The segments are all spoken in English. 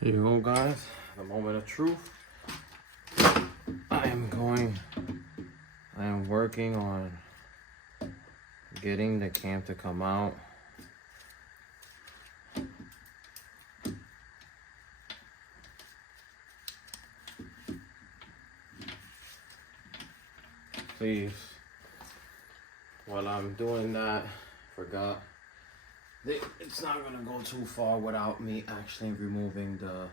Here you go, guys. The moment of truth. I am working on getting the cam to come out. Please, while I'm doing that, forgot. It's not gonna go too far without me actually removing the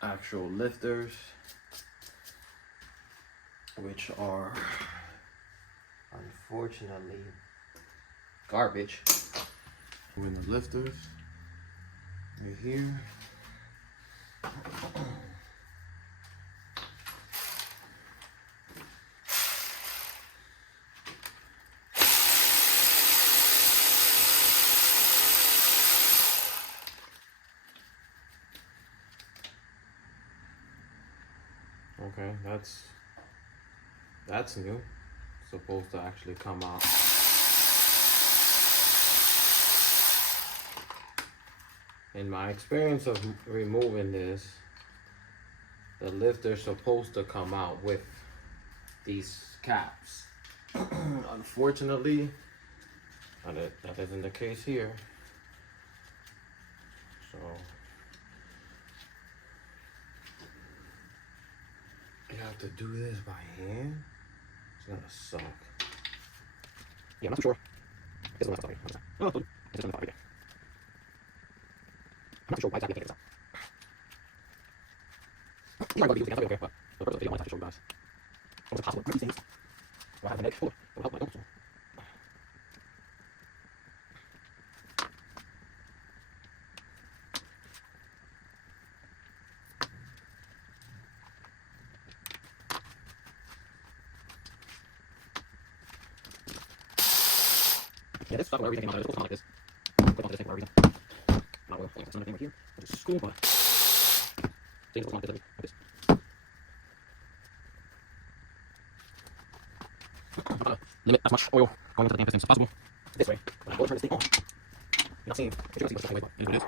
actual lifters, which are unfortunately garbage. With the lifters right here. Okay, that's new. It's supposed to actually come out. In my experience of removing this, the lifter's supposed to come out with these caps. Unfortunately, that isn't the case here. So you have to do this by hand. It's gonna suck. Yeah, I'm not too sure. This is not oh, this is not right there. I'm not sure why exactly I can't get this out. You might be using it, okay, but the purpose of the video, I wanted to show you guys. Almost impossible to do these things. Well, I have the neck. It will help my own. Yeah, this stuff, whatever everything on it, it's supposed to come like this. Clip onto this thing for a reason. Not oil. That's another thing right here. Which is cool, but things will come like this. I'm gonna limit as much oil going into the damn things as possible. This way. When I go to turn this thing on, you're not seeing, but you're gonna see what's the it is.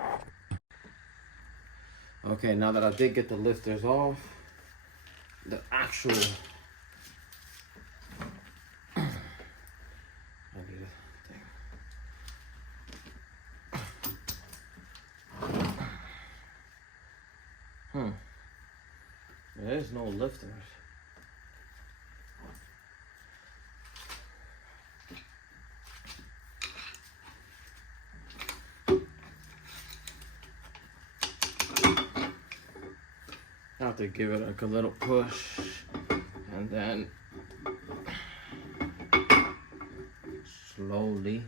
Okay, now that I did get the lifters off, the actual there's no lifters. I have to give it like a little push and then slowly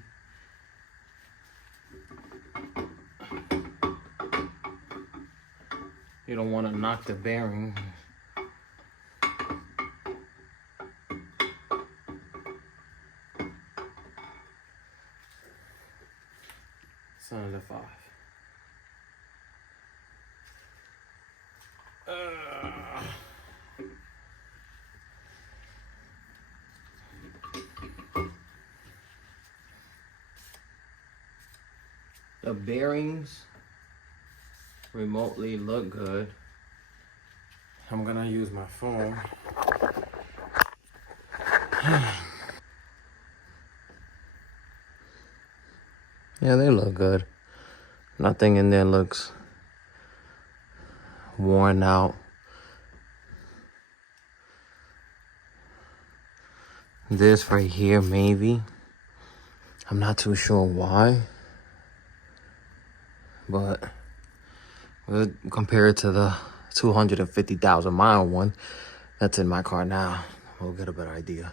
you don't want to knock the bearing. Son of the 5. The bearings remotely look good. I'm gonna use my phone. Yeah, they look good. Nothing in there looks worn out. This right here, maybe. I'm not too sure why. But we'll compare it to the 250,000 mile one that's in my car now. We'll get a better idea.